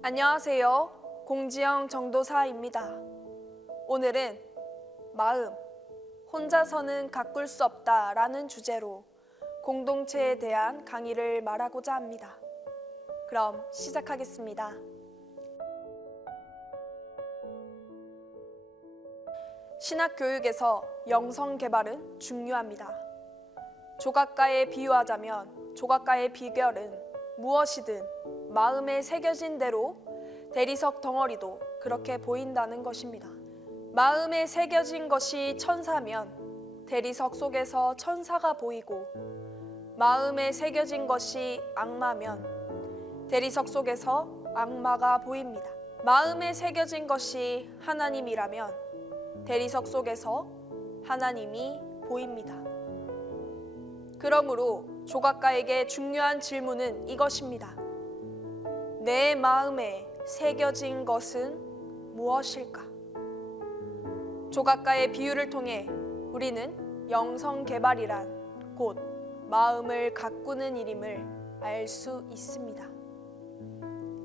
안녕하세요. 공지영 정도사입니다. 오늘은 마음, 혼자서는 가꿀 수 없다라는 주제로 공동체에 대한 강의를 말하고자 합니다. 그럼 시작하겠습니다. 신학 교육에서 영성 개발은 중요합니다. 조각가에 비유하자면 조각가의 비결은 무엇이든 마음에 새겨진 대로 대리석 덩어리도 그렇게 보인다는 것입니다. 마음에 새겨진 것이 천사면 대리석 속에서 천사가 보이고, 마음에 새겨진 것이 악마면 대리석 속에서 악마가 보입니다. 마음에 새겨진 것이 하나님이라면 대리석 속에서 하나님이 보입니다. 그러므로 조각가에게 중요한 질문은 이것입니다. 내 마음에 새겨진 것은 무엇일까? 조각가의 비유를 통해 우리는 영성 개발이란 곧 마음을 가꾸는 일임을 알 수 있습니다.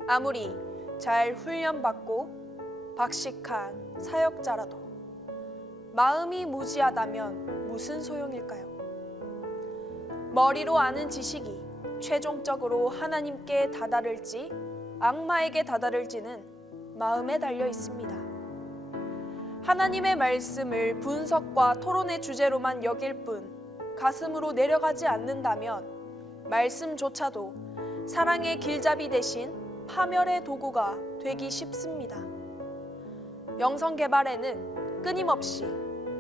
아무리 잘 훈련받고 박식한 사역자라도 마음이 무지하다면 무슨 소용일까요? 머리로 아는 지식이 최종적으로 하나님께 다다를지 악마에게 다다를지는 마음에 달려 있습니다. 하나님의 말씀을 분석과 토론의 주제로만 여길 뿐 가슴으로 내려가지 않는다면 말씀조차도 사랑의 길잡이 대신 파멸의 도구가 되기 쉽습니다. 영성 개발에는 끊임없이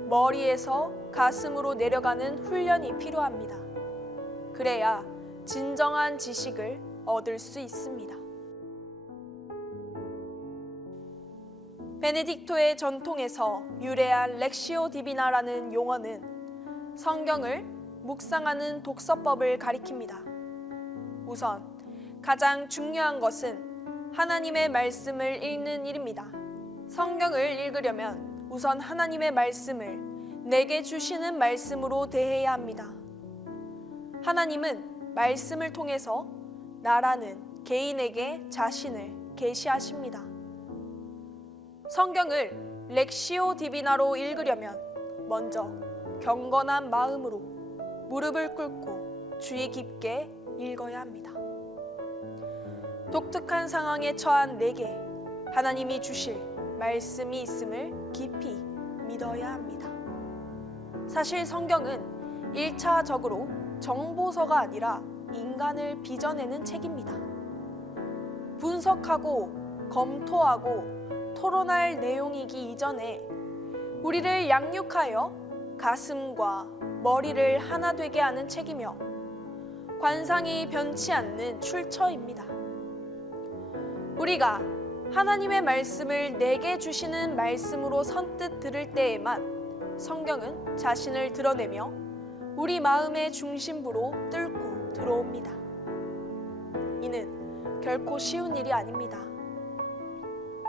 머리에서 가슴으로 내려가는 훈련이 필요합니다. 그래야 진정한 지식을 얻을 수 있습니다. 베네딕토의 전통에서 유래한 렉시오 디비나라는 용어는 성경을 묵상하는 독서법을 가리킵니다. 우선 가장 중요한 것은 하나님의 말씀을 읽는 일입니다. 성경을 읽으려면 우선 하나님의 말씀을 내게 주시는 말씀으로 대해야 합니다. 하나님은 말씀을 통해서 나라는 개인에게 자신을 계시하십니다. 성경을 렉시오 디비나로 읽으려면 먼저 경건한 마음으로 무릎을 꿇고 주의 깊게 읽어야 합니다. 독특한 상황에 처한 내게 하나님이 주실 말씀이 있음을 깊이 믿어야 합니다. 사실 성경은 1차적으로 정보서가 아니라 인간을 빚어내는 책입니다. 분석하고 검토하고 토론할 내용이기 이전에 우리를 양육하여 가슴과 머리를 하나 되게 하는 책이며 관상이 변치 않는 출처입니다. 우리가 하나님의 말씀을 내게 주시는 말씀으로 선뜻 들을 때에만 성경은 자신을 드러내며 우리 마음의 중심부로 뚫고 들어옵니다. 이는 결코 쉬운 일이 아닙니다.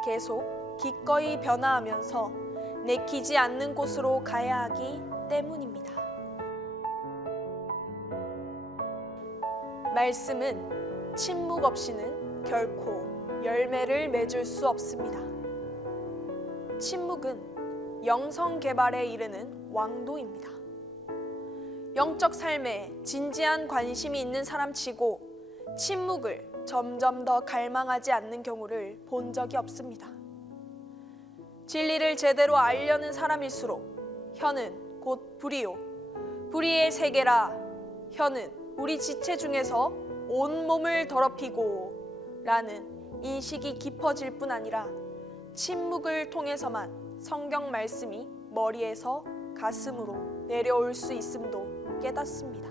계속 기꺼이 변화하면서 내키지 않는 곳으로 가야 하기 때문입니다. 말씀은 침묵 없이는 결코 열매를 맺을 수 없습니다. 침묵은 영성 개발에 이르는 왕도입니다. 영적 삶에 진지한 관심이 있는 사람치고 침묵을 점점 더 갈망하지 않는 경우를 본 적이 없습니다. 진리를 제대로 알려는 사람일수록 혀는 곧 불이요 불의의 세계라 혀는 우리 지체 중에서 온몸을 더럽히고 라는 인식이 깊어질 뿐 아니라 침묵을 통해서만 성경 말씀이 머리에서 가슴으로 내려올 수 있음도 깨닫습니다.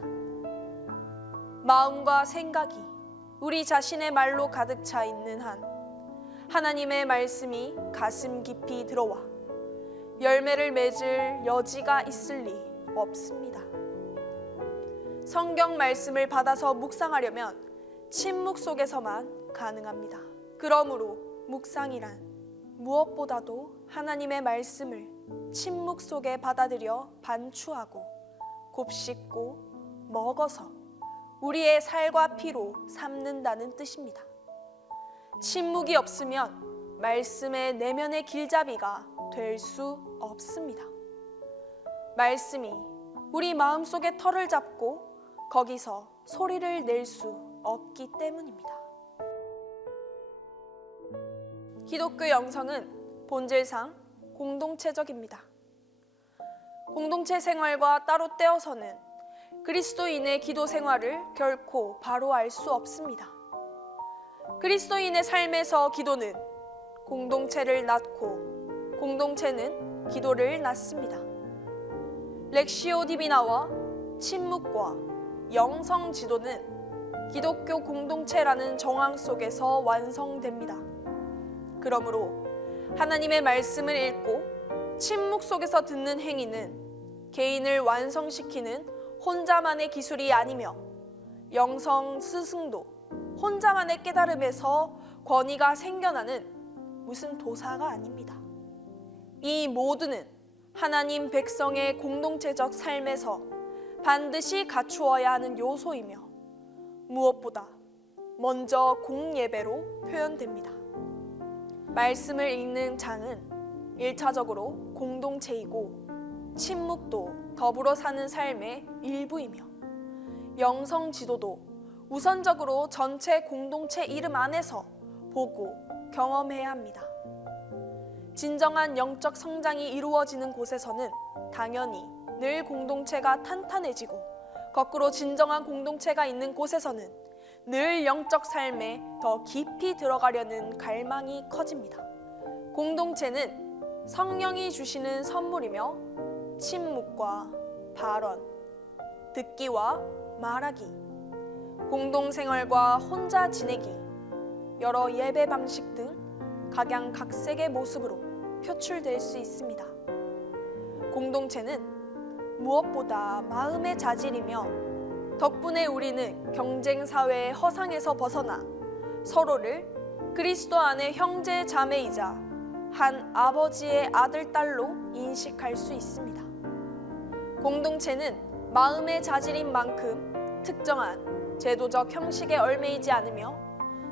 마음과 생각이 우리 자신의 말로 가득 차 있는 한 하나님의 말씀이 가슴 깊이 들어와 열매를 맺을 여지가 있을 리 없습니다. 성경 말씀을 받아서 묵상하려면 침묵 속에서만 가능합니다. 그러므로 묵상이란 무엇보다도 하나님의 말씀을 침묵 속에 받아들여 반추하고 곱씹고 먹어서 우리의 살과 피로 삼는다는 뜻입니다. 침묵이 없으면 말씀의 내면의 길잡이가 될 수 없습니다. 말씀이 우리 마음속의 털을 잡고 거기서 소리를 낼 수 없기 때문입니다. 기독교 영성은 본질상 공동체적입니다. 공동체 생활과 따로 떼어서는 그리스도인의 기도 생활을 결코 바로 알 수 없습니다. 그리스도인의 삶에서 기도는 공동체를 낳고 공동체는 기도를 낳습니다. 렉시오 디비나와 침묵과 영성 지도는 기독교 공동체라는 정황 속에서 완성됩니다. 그러므로 하나님의 말씀을 읽고 침묵 속에서 듣는 행위는 개인을 완성시키는 혼자만의 기술이 아니며 영성 스승도 혼자만의 깨달음에서 권위가 생겨나는 무슨 도사가 아닙니다. 이 모두는 하나님 백성의 공동체적 삶에서 반드시 갖추어야 하는 요소이며 무엇보다 먼저 공예배로 표현됩니다. 말씀을 읽는 장은 1차적으로 공동체이고 침묵도 더불어 사는 삶의 일부이며 영성 지도도 우선적으로 전체 공동체 이름 안에서 보고 경험해야 합니다. 진정한 영적 성장이 이루어지는 곳에서는 당연히 늘 공동체가 탄탄해지고 거꾸로 진정한 공동체가 있는 곳에서는 늘 영적 삶에 더 깊이 들어가려는 갈망이 커집니다. 공동체는 성령이 주시는 선물이며 침묵과 발언, 듣기와 말하기, 공동생활과 혼자 지내기, 여러 예배 방식 등 각양각색의 모습으로 표출될 수 있습니다. 공동체는 무엇보다 마음의 자질이며 덕분에 우리는 경쟁사회의 허상에서 벗어나 서로를 그리스도 안의 형제 자매이자 한 아버지의 아들, 딸로 인식할 수 있습니다. 공동체는 마음의 자질인 만큼 특정한 제도적 형식에 얽매이지 않으며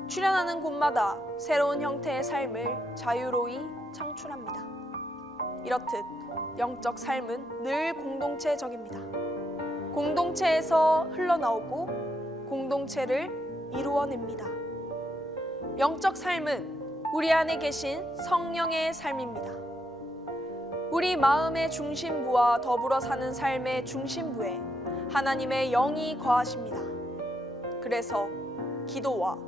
출현하는 곳마다 새로운 형태의 삶을 자유로이 창출합니다. 이렇듯 영적 삶은 늘 공동체적입니다. 공동체에서 흘러나오고 공동체를 이루어냅니다. 영적 삶은 우리 안에 계신 성령의 삶입니다. 우리 마음의 중심부와 더불어 사는 삶의 중심부에 하나님의 영이 거하십니다. 그래서 기도와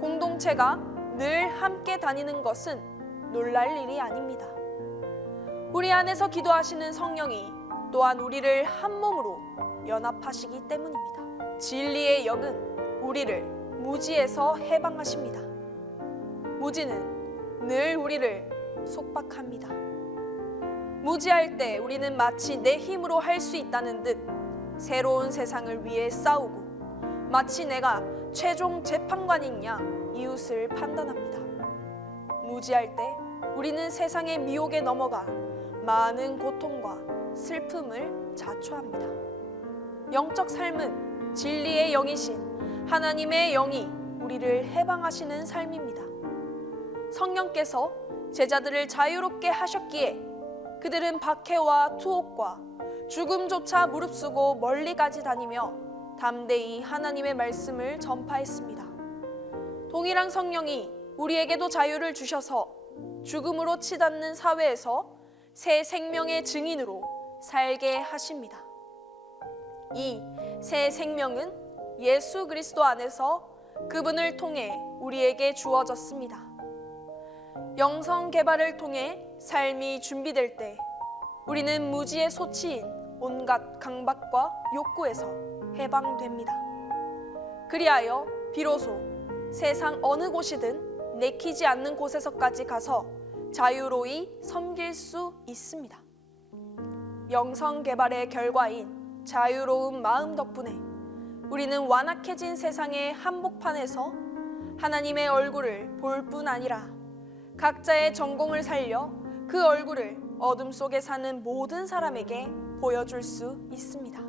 공동체가 늘 함께 다니는 것은 놀랄 일이 아닙니다. 우리 안에서 기도하시는 성령이 또한 우리를 한 몸으로 연합하시기 때문입니다. 진리의 영은 우리를 무지에서 해방하십니다. 무지는 늘 우리를 속박합니다. 무지할 때 우리는 마치 내 힘으로 할 수 있다는 듯 새로운 세상을 위해 싸우고 마치 내가 최종 재판관인 양 이웃을 판단합니다. 무지할 때 우리는 세상의 미혹에 넘어가 많은 고통과 슬픔을 자초합니다. 영적 삶은 진리의 영이신 하나님의 영이 우리를 해방하시는 삶입니다. 성령께서 제자들을 자유롭게 하셨기에 그들은 박해와 투옥과 죽음조차 무릅쓰고 멀리까지 다니며 담대히 하나님의 말씀을 전파했습니다. 동일한 성령이 우리에게도 자유를 주셔서 죽음으로 치닫는 사회에서 새 생명의 증인으로 살게 하십니다. 이 새 생명은 예수 그리스도 안에서 그분을 통해 우리에게 주어졌습니다. 영성 개발을 통해 삶이 준비될 때 우리는 무지의 소치인 온갖 강박과 욕구에서 해방됩니다. 그리하여 비로소 세상 어느 곳이든 내키지 않는 곳에서까지 가서 자유로이 섬길 수 있습니다. 영성 개발의 결과인 자유로운 마음 덕분에 우리는 완악해진 세상의 한복판에서 하나님의 얼굴을 볼 뿐 아니라 각자의 전공을 살려 그 얼굴을 어둠 속에 사는 모든 사람에게 보여줄 수 있습니다.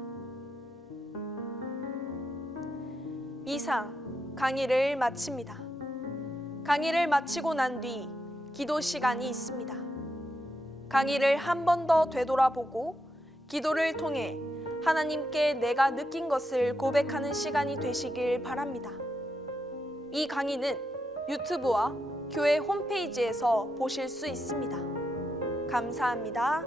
이상 강의를 마칩니다. 강의를 마치고 난 뒤 기도 시간이 있습니다. 강의를 한 번 더 되돌아보고 기도를 통해 하나님께 내가 느낀 것을 고백하는 시간이 되시길 바랍니다. 이 강의는 유튜브와 교회 홈페이지에서 보실 수 있습니다. 감사합니다.